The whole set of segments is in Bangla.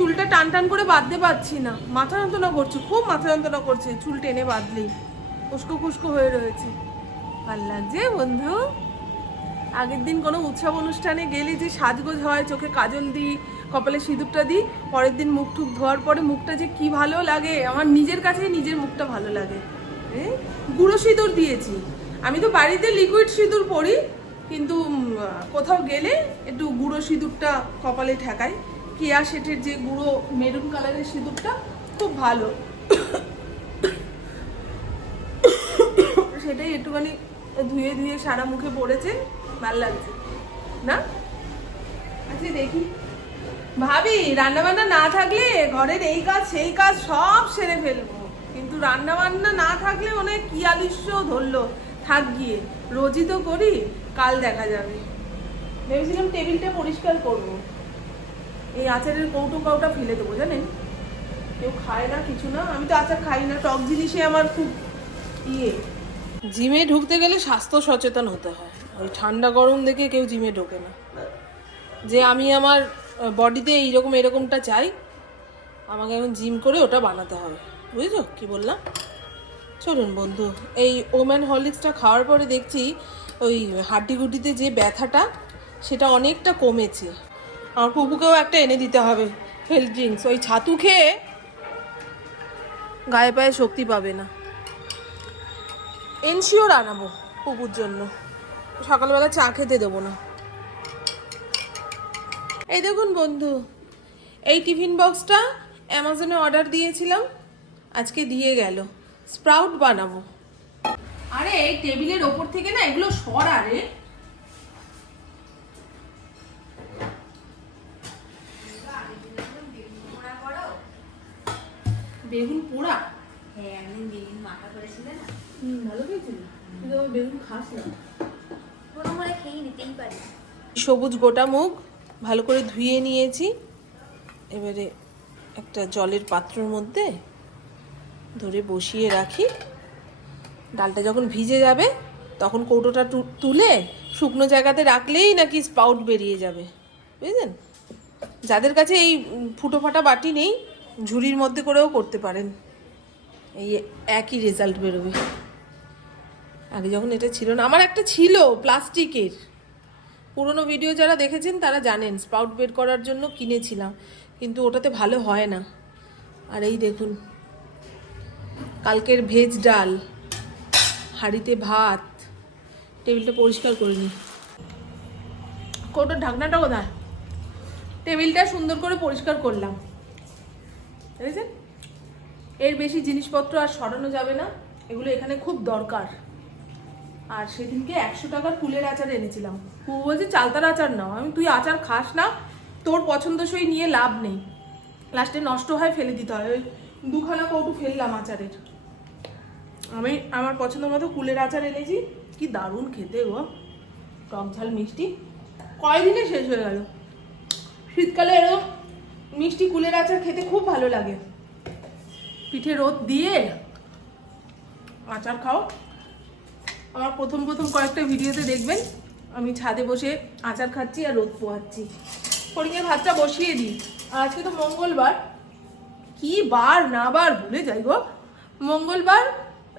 চুলটা টান টান করে বাঁধতে পারছি না। মাথা যন্ত্রণা করছে, খুব মাথা যন্ত্রণা করছে, চুল টেনে বাঁধলেই উস্কো খুস্কো হয়ে রয়েছে। ভালো লাগছে বন্ধু। আগের দিন কোনো উৎসব অনুষ্ঠানে গেলে যে সাজগোজ হয়, চোখে কাজল দিই, কপালে সিঁদুরটা দিই, পরের দিন মুখ টুক ধোয়ার পরে মুখটা যে কি ভালো লাগে, আমার নিজের কাছে নিজের মুখটা ভালো লাগে। গুঁড়ো সিঁদুর দিয়েছি। আমি তো বাড়িতে লিকুইড সিঁদুর পরি, কিন্তু কোথাও গেলে একটু গুঁড়ো সিঁদুরটা কপালে ঠেকাই। কেয়া শেঠের যে গুঁড়ো মেরুন কালারের সিঁদুরটা, খুব ভালো। সেটাই একটুখানি ধুয়ে ধুয়ে সারা মুখে পড়েছে, ভালো লাগছে। না? আচ্ছা দেখি। ভাবি, রান্নাবান্না না থাকলে ঘরের এই কাজ, সেই কাজ সব সেরে ফেলব। কিন্তু রান্নাবান্না না থাকলে মনে কি আলিস্য ধরলো। থাক গিয়ে, রোজই তো করি, কাল দেখা যাবে। ভেবেছিলাম টেবিলটা পরিষ্কার করব। এই আচারের কৌটো কাউটা ফেলে দেবো, জানেন? কেউ খায় না, কিছু না। আমি তো আচার খাই না, টক জিনিসে আমার খুব ইয়ে। জিমে ঢুকতে গেলে স্বাস্থ্য সচেতন হতে হয়। ওই ঠান্ডা গরম দেখে কেউ জিমে ঢোকে না। যে আমি আমার বডিতে এইরকম এরকমটা চাই, আমাকে এখন জিম করে ওটা বানাতে হবে। বুঝছ? কি বললাম? চলুন বন্ধু, এই ওম্যান হরলিক্সটা খাওয়ার পরে দেখছি ওই হাড্ডিগুড্ডিতে যে ব্যথাটা, সেটা অনেকটা কমেছে। আমার পুপুকেও একটা এনে দিতে হবে হেলথ ড্রিঙ্কস ওই ছাতু খেয়ে গায়ে পায়ে শক্তি পাবে না। এনশিওর আনাবো পুকুর জন্য। সকালবেলা চা খেতে দেবো না। এই দেখুন বন্ধু, এই টিফিন বক্সটা অ্যামাজনে অর্ডার দিয়েছিলাম, আজকে দিয়ে গেল। স্প্রাউট বানাবো। আরে, এই টেবিলের ওপর থেকে না এগুলো সরা রে বেগুন পোড়া? হ্যাঁ একদিন বেগুন মাখা করেছিলে না? ভালো খেয়েছিল কিন্তু আমি বেগুন খাস না কোনো মনে খেয়ে নিতেই পারি। সবুজ গোটা মুগ ভালো করে ধুয়ে নিয়েছি। এবারে একটা জলের পাত্রের মধ্যে ধরে বসিয়ে রাখি। ডালটা যখন ভিজে যাবে তখন কৌটোটা টু- তুলে শুকনো জায়গাতে রাখলেই নাকি স্পাউট বেরিয়ে যাবে। বুঝলেন? যাদের কাছে এই ফুটো ফাটা বাটি নেই ঝুড়ির মধ্যে করেও করতে পারেন। এই একই রেজাল্ট বেরোবে। আগে যখন এটা ছিল না, আমার একটা ছিল প্লাস্টিকের। পুরনো ভিডিও যারা দেখেছেন তারা জানেন স্পাউট বের করার জন্য কিনেছিলাম, কিন্তু ওটাতে ভালো হয় না। আর এই দেখুন, কালকের ভেজ ডাল, হাঁড়িতে ভাত, টেবিলটা পরিষ্কার করে নি কৌটোর ঢাকনাটা কোথায়? টেবিলটা সুন্দর করে পরিষ্কার করলাম। বুঝেছেন এর বেশি জিনিসপত্র আর সরানো যাবে না। এগুলো এখানে খুব দরকার। আর সেদিনকে একশো টাকার কুলের আচার এনেছিলাম। ও বলছে, চালতার আচার নাও। আমি, তুই আচার খাস না। তোর পছন্দসই নিয়ে লাভ নেই। লাস্টে নষ্ট হয় ফেলে দিতে হয়। ওই দুখানা কৌটু ফেললাম আচারের। আমি আমার পছন্দ মতো কুলের আচার এনেছি। কি দারুণ খেতে গো। টক ঝাল মিষ্টি। কয়দিনে শেষ হয়ে গেল? শীতকালে এরকম মিষ্টি কুলের আচার খেতে খুব ভালো লাগে। পিঠে রোদ দিয়ে আচার খাও। আমার প্রথম প্রথম কয়েকটা ভিডিওতে দেখবেন, আমি ছাদে বসে আচার খাচ্ছি আর রোদ পোয়াচ্ছি ফড়িংয়ের ভাতটা বসিয়ে দিই। আজকে তো মঙ্গলবার। কি বার না বার ভুলে যাই গো। মঙ্গলবার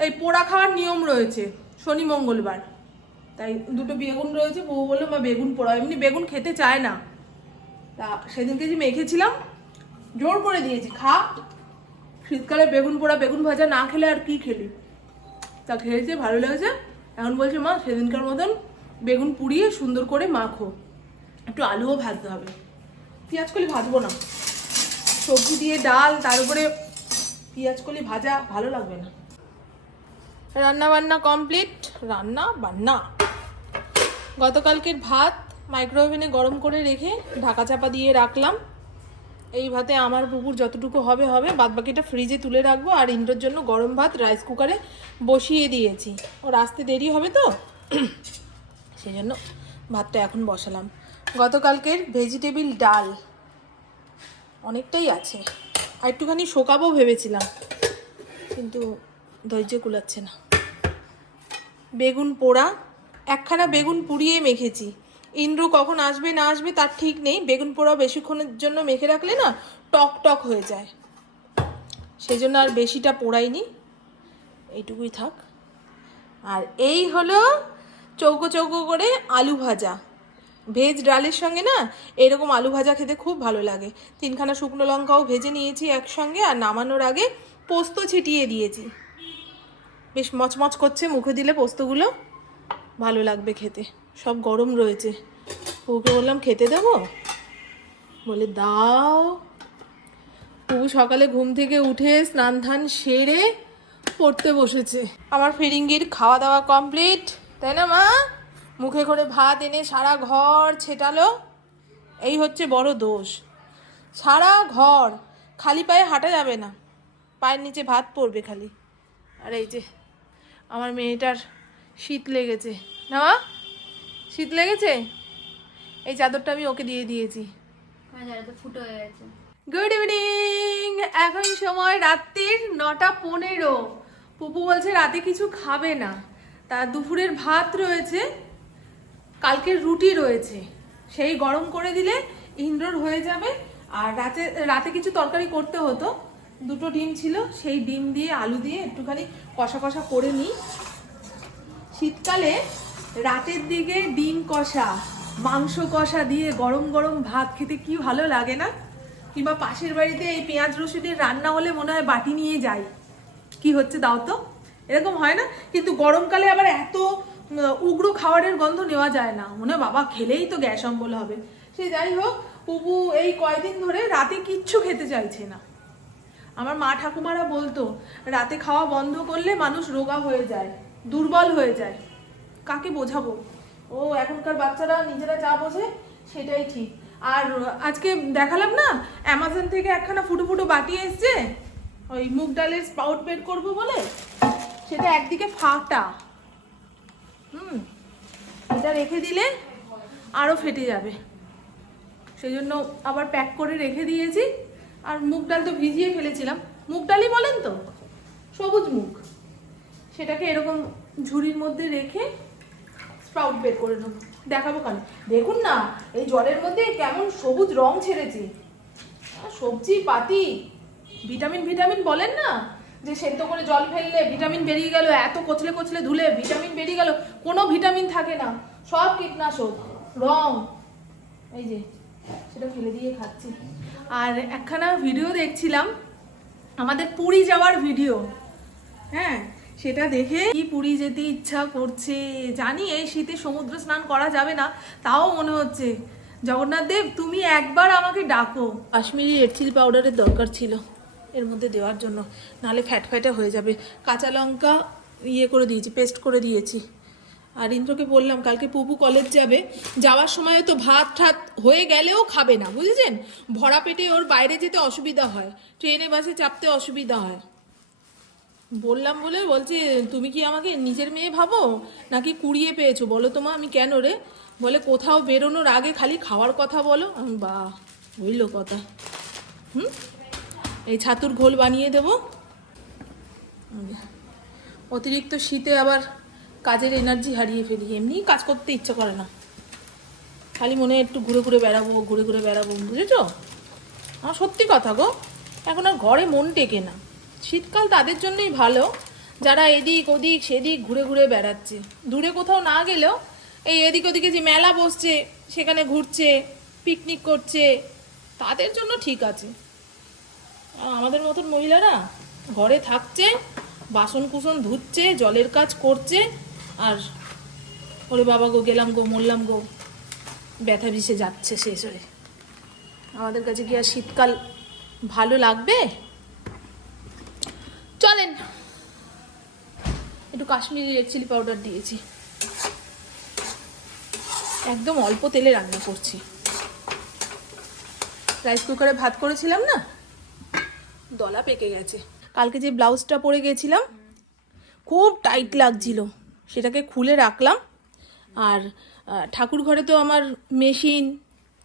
এই পোড়া খাওয়ার নিয়ম রয়েছে, শনি মঙ্গলবার। তাই দুটো বেগুন রয়েছে, বউ বলল, মা, বেগুন পোড়া এমনি বেগুন খেতে চায় না। তা সেদিনকে যে মেখেছিলাম, জোর করে দিয়েছি, খা। শীতকালে বেগুন পোড়া, বেগুন ভাজা না খেলে আর কি খেলি? তা খেয়েছে, ভালো লেগেছে। এখন বলছে, মা, সেদিনকার মতন বেগুন পুড়িয়ে সুন্দর করে মাখো। একটু আলুও ভাজতে হবে। কলি ভাজবো না। সবজি দিয়ে ডাল, তার উপরে কলি ভাজা, ভালো লাগবে না। রান্না বান্না কমপ্লিট রান্না বান্না গতকালকের ভাত মাইক্রোওভেনে গরম করে রেখে ঢাকা চাপা দিয়ে রাখলাম। এই ভাতে আমার পুকুর যতটুকু হবে হবে। বাদ বাকিটা ফ্রিজে তুলে রাখব আর ইন্দ্রর জন্য গরম ভাত রাইস কুকারে বসিয়ে দিয়েছি। ওর আসতে দেরি হবে তো? সেই জন্য ভাতটা এখন বসালাম। গতকালকের ভেজিটেবিল ডাল অনেকটাই আছে। আর একটুখানি শোকাবো ভেবেছিলাম, কিন্তু ধৈর্য কুলাচ্ছে না। বেগুন পোড়া, একখানা বেগুন পুড়িয়ে মেখেছি। ইন্দ্র কখন আসবে, না আসবে তার ঠিক নেই। বেগুন পোড়া বেশিক্ষণের জন্য মেখে রাখলে না টক টক হয়ে যায়। সেই জন্য আর বেশিটা পোড়াইনি। এইটুকুই থাক। আর এই হলো চৌকো চৌকো করে আলু ভাজা। ভেজ ডালের সঙ্গে না এরকম আলু ভাজা খেতে খুব ভালো লাগে। তিনখানা শুকনো লঙ্কাও ভেজে নিয়েছি একসঙ্গে আর নামানোর আগে পোস্ত ছিটিয়ে দিয়েছি। বেশ মচমচ করছে মুখে দিলে পোস্তগুলো। ভালো লাগবে খেতে। সব গরম রয়েছে। ওকে বললাম, খেতে দেবো? বলে, দাও। পুবু সকালে ঘুম থেকে উঠে স্নান ধান সেরে পড়তে বসেছে। আমার ফিরিঙ্গির খাওয়া দাওয়া কমপ্লিট, তাই না মা? মুখে করে ভাত এনে সারা ঘর ছেটালো। এই হচ্ছে বড় দোষ। সারা ঘর খালি পায়ে হাঁটা যাবে না। পায়ের নিচে ভাত পড়বে খালি। আর এই যে, আমার মেয়েটার শীত লেগেছে। না মা? শীত লেগেছে? এই চাদরটা আমি ওকে দিয়ে দিয়েছি। তো ফুটো হয়ে গেছে। গুড ইভিনিং এখন সময় রাত্রির নটা পনেরো। পুপু বলছে রাতে কিছু খাবে না। তার দুপুরের ভাত রয়েছে কালকের রুটি রয়েছে। সেই গরম করে দিলে ইন্দ্রর হয়ে যাবে। আর রাতে রাতে কিছু তরকারি করতে হতো। দুটো ডিম ছিল সেই ডিম দিয়ে আলু দিয়ে একটুখানি কষা কষা করে নিই। শীতকালে রাতের দিকে ডিম কষা, মাংস কষা দিয়ে গরম গরম ভাত খেতে কি ভালো লাগে না? কিংবা পাশের বাড়িতে এই পেঁয়াজ রসুনের রান্না হলে মনে হয় বাটি নিয়ে যাই। কি হচ্ছে দাও তো? এরকম হয় না? কিন্তু গরমকালে আবার এত উগ্র খাবারের গন্ধ নেওয়া যায় না। মনে বাবা খেলেই তো গ্যাস অম্বল হবে। সে যাই হোক, পুপু এই কয়দিন ধরে রাতে কিচ্ছু খেতে চাইছে না। আমার মা ঠাকুমারা বলতো, রাতে খাওয়া বন্ধ করলে মানুষ রোগা হয়ে যায়, দুর্বল হয়ে যায়। কাকে বোঝাবো? ও, এখনকার বাচ্চারা নিজেরা যা বোঝে সেটাই ঠিক। আর আজকে দেখালাম না অ্যামাজন থেকে একখানা ফুটো ফুটো বাটি এসছে, ওই মুগ ডালের স্পাউট বের করব বলে, সেটা একদিকে ফাটা। হুম, এটা রেখে দিলে আরও ফেটে যাবে। সেই জন্য আবার প্যাক করে রেখে দিয়েছি। আর মুগ ডাল তো ভিজিয়ে ফেলেছিলাম। মুগ ডালই বলেন তো? সবুজ মুগ। সেটাকে এরকম ঝুড়ির মধ্যে রেখে স্প্রাউট বের করে নেব। দেখাবো কেন। দেখুন না, এই জলের মধ্যে কেমন সবুজ রং ছেড়েছে। সবজি, পাতি, ভিটামিন ভিটামিন বলেন না? যে সেদ্ধ করে জল ফেললে ভিটামিন বেরিয়ে গেল, এত কচলে কচলে ধুলে ভিটামিন বেরিয়ে গেল, কোনো ভিটামিন থাকে না। সব কীটনাশক, রং। এই যে, সেটা ফেলে দিয়ে খাচ্ছি। আর একখানা ভিডিও দেখছিলাম, আমাদের পুরী যাওয়ার ভিডিও হ্যাঁ সেটা দেখে কি পুরী যেতে ইচ্ছা করছে জানি এই শীতে সমুদ্র স্নান করা যাবে না, তাও মনে হচ্ছে। জগন্নাথ দেব, তুমি একবার আমাকে ডাকো। কাশ্মীরি রেড চিলি পাউডারের দরকার ছিল এর মধ্যে দেওয়ার জন্য, নাহলে ফ্যাট ফ্যাটে হয়ে যাবে। কাঁচা লঙ্কা ইয়ে করে দিয়েছি পেস্ট করে দিয়েছি। আর ইন্দ্রকে বললাম, কালকে পুপু কলেজ যাবে, যাওয়ার সময় তো ভাত ঠাত হয়ে গেলেও খাবে না, বুঝেছেন? ভরা পেটে ওর বাইরে যেতে অসুবিধা হয়, ট্রেনে, বাসে চাপতে অসুবিধা হয়। বললাম বলে বলছে, তুমি কি আমাকে নিজের মেয়ে ভাবো? নাকি কুড়িয়ে পেয়েছ? বলো তো মা, আমি কেন রে? বলে, কোথাও বেরোনোর আগে খালি খাওয়ার কথা বলো। আমি বা হইল কথা। হুম? এই ছাতুর ঘোল বানিয়ে দেবো। অতিরিক্ত শীতে আবার কাজের এনার্জি হারিয়ে ফেলি। এমনি কাজ করতে ইচ্ছা করে না। খালি মনে একটু ঘুরে ঘুরে বেড়াবো, ঘুরে ঘুরে বেড়াবো, বুঝেছ? আমার সত্যি কথা গো, এখন আর ঘরে মন টেকে না। শীতকাল তাদের জন্যই ভালো। যারা এদিক ওদিক সেদিক ঘুরে ঘুরে বেড়াচ্ছে। দূরে কোথাও না গেলেও এই এদিক ওদিকে যে মেলা বসছে, সেখানে ঘুরছে পিকনিক করছে, তাদের জন্য ঠিক আছে। আমাদের মতন মহিলারা ঘরে থাকছে বাসন কুসন ধুচ্ছে, জলের কাজ করছে, আর ওরে বাবা গো, গেলাম গো, মরলাম গো, ব্যথা বিষে যাচ্ছে শেষ হয়ে। আমাদের কাছে কি আর শীতকাল ভালো লাগবে? চলেন। একটু কাশ্মীরি রেড চিলি পাউডার দিয়েছি। একদম অল্প তেলে রান্না করছি। রাইস কুকারে ভাত করেছিলাম না? দলা পেকে গেছে। কালকে যে ব্লাউজটা পরে গেছিলাম, খুব টাইট লাগছিল। সেটাকে খুলে রাখলাম। আর ঠাকুর ঘরে তো আমার মেশিন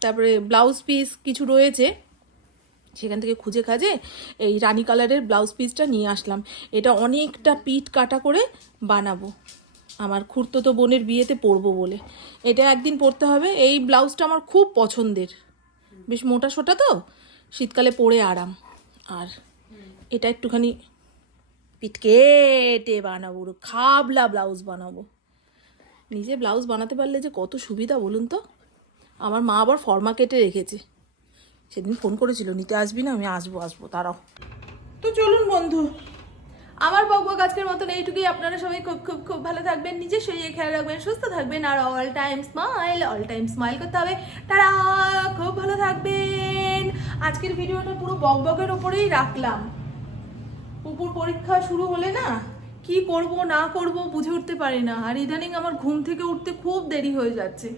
তারপরে ব্লাউজ পিস কিছু রয়েছে। সেখান থেকে খুঁজে খাজে এই রানী কালারের ব্লাউজ পিসটা নিয়ে আসলাম। এটা অনেকটা পিট কাটা করে বানাবো। আমার খুড়তো বোনের বিয়েতে পরবো বলে। এটা একদিন পরতে হবে। এই ব্লাউজটা আমার খুব পছন্দের। বেশ মোটা সোটা তো। শীতকালে পরে আরাম। আর এটা একটুখানি পিট কেটে বানাবো। খাবলা ব্লাউজ বানাবো। নিজে ব্লাউজ বানাতে পারলে যে কত সুবিধা বলুন তো? আমার মা আবার ফর্মা কেটে রেখেছে। সেদিন ফোন করেছিল, নিতে আসবি না? আমি আসব আসব তারাও তো চলুন বন্ধু। আমার বকবক আজকের মতন এইটুকুই। আপনারা সবাই খুব খুব খুব ভালো থাকবেন, নিজের শরীরে খেয়াল রাখবেন, সুস্থ থাকবেন, আর all time smile all time smile করতে হবে। তারা, খুব ভালো থাকবেন। আজকের ভিডিওটা পুরো বকবকের ওপরেই রাখলাম। পুপুর পরীক্ষা শুরু হলে না, কি করব, না করব বুঝে উঠতে পারি না। আর ইদানিং আমার ঘুম থেকে উঠতে খুব দেরি হয়ে যাচ্ছে।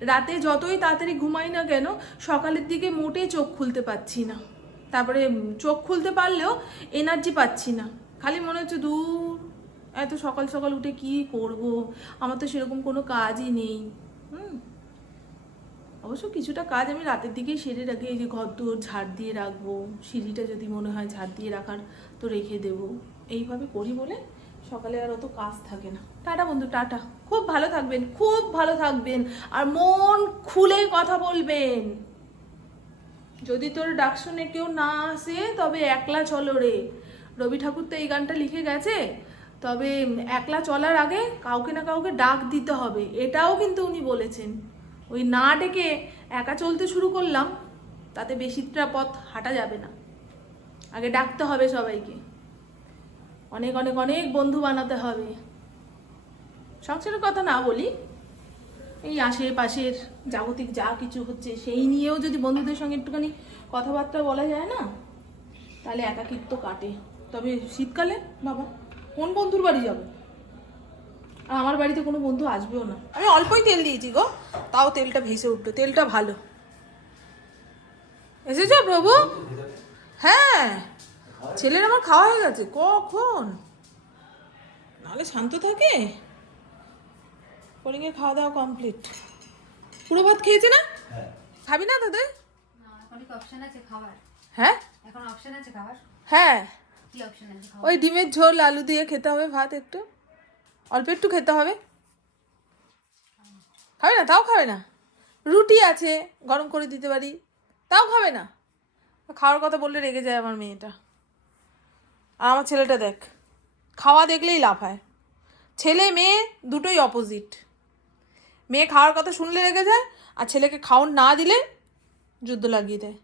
রাতে যতই তাড়াতাড়ি ঘুমাই না কেন, সকালের দিকে মোটেই চোখ খুলতে পাচ্ছি না। তারপরে চোখ খুলতে পারলেও এনার্জি পাচ্ছি না। খালি মনে হচ্ছে, দূর, এত সকাল সকাল উঠে কি করব? আমার তো সেরকম কোনো কাজই নেই। হুম। অবশ্য কিছুটা কাজ আমি রাতের দিকেই সেরে রাখি, এই যে ঘর দুয়ার ঝাড় দিয়ে রাখব, সিঁড়িটা যদি মনে হয় ঝাড় দিয়ে রাখার তো রেখে দেবো। এইভাবে করি বলে সকালে আর অত কাজ থাকে না। টাটা বন্ধু, টাটা। খুব ভালো থাকবেন, খুব ভালো থাকবেন। আর মন খুলে কথা বলবেন। যদি তোর ডাক শুনে কেউ না আসে, তবে একলা চলো রে। রবি ঠাকুর তো এই গানটা লিখে গেছে। তবে একলা চলার আগে কাউকে না কাউকে ডাক দিতে হবে। এটাও কিন্তু উনি বলেছেন। ওই না ডেকে একা চলতে শুরু করলাম, তাতে বেশিটা পথ হাঁটা যাবে না। আগে ডাকতে হবে সবাইকে। অনেক অনেক অনেক বন্ধু বানাতে হবে। সংসারের কথা না বলি, এই আশেপাশের জাগতিক যা কিছু হচ্ছে সেই নিয়েও যদি বন্ধুদের সঙ্গে একটুখানি কথাবার্তা বলা যায় না, তাহলে একাকিত্ব কাটে। তবে শীতকালে, বাবা, কোন বন্ধুর বাড়ি যাব? আর আমার বাড়িতে কোনো বন্ধু আসবেও না। আমি অল্পই তেল দিয়েছি গো, তাও তেলটা ভেসে উঠল, তেলটা ভালো। এসেছ প্রভু? হ্যাঁ। ছেলের আমার খাওয়া হয়ে গেছে কখন? নাহলে শান্ত থাকে। কলিংয়ের খাওয়া দাওয়া কমপ্লিট পুরো ভাত খেয়েছে না? খাবি না দাদা হ্যাঁ? এখন অপশন আছে খাবার? হ্যাঁ। কি অপশন আছে খাবার? ওই ডিমের ঝোল আলু দিয়ে খেতে হবে ভাত একটু। অল্প একটু খেতে হবে। খাবে না? তাও খাবে না। রুটি আছে গরম করে দিতে পারি। তাও খাবে না। খাওয়ার কথা বললে রেগে যায় আমার মেয়েটা। আর আমার ছেলেটা দেখ, খাওয়া দেখলেই লাভ হয়। ছেলে মেয়ে দুটোই অপোজিট মেয়ে খাওয়ার কথা শুনলে রেগে যায়, আর ছেলেকে খাওয়ান না দিলে যুদ্ধ লাগিয়ে দেয়।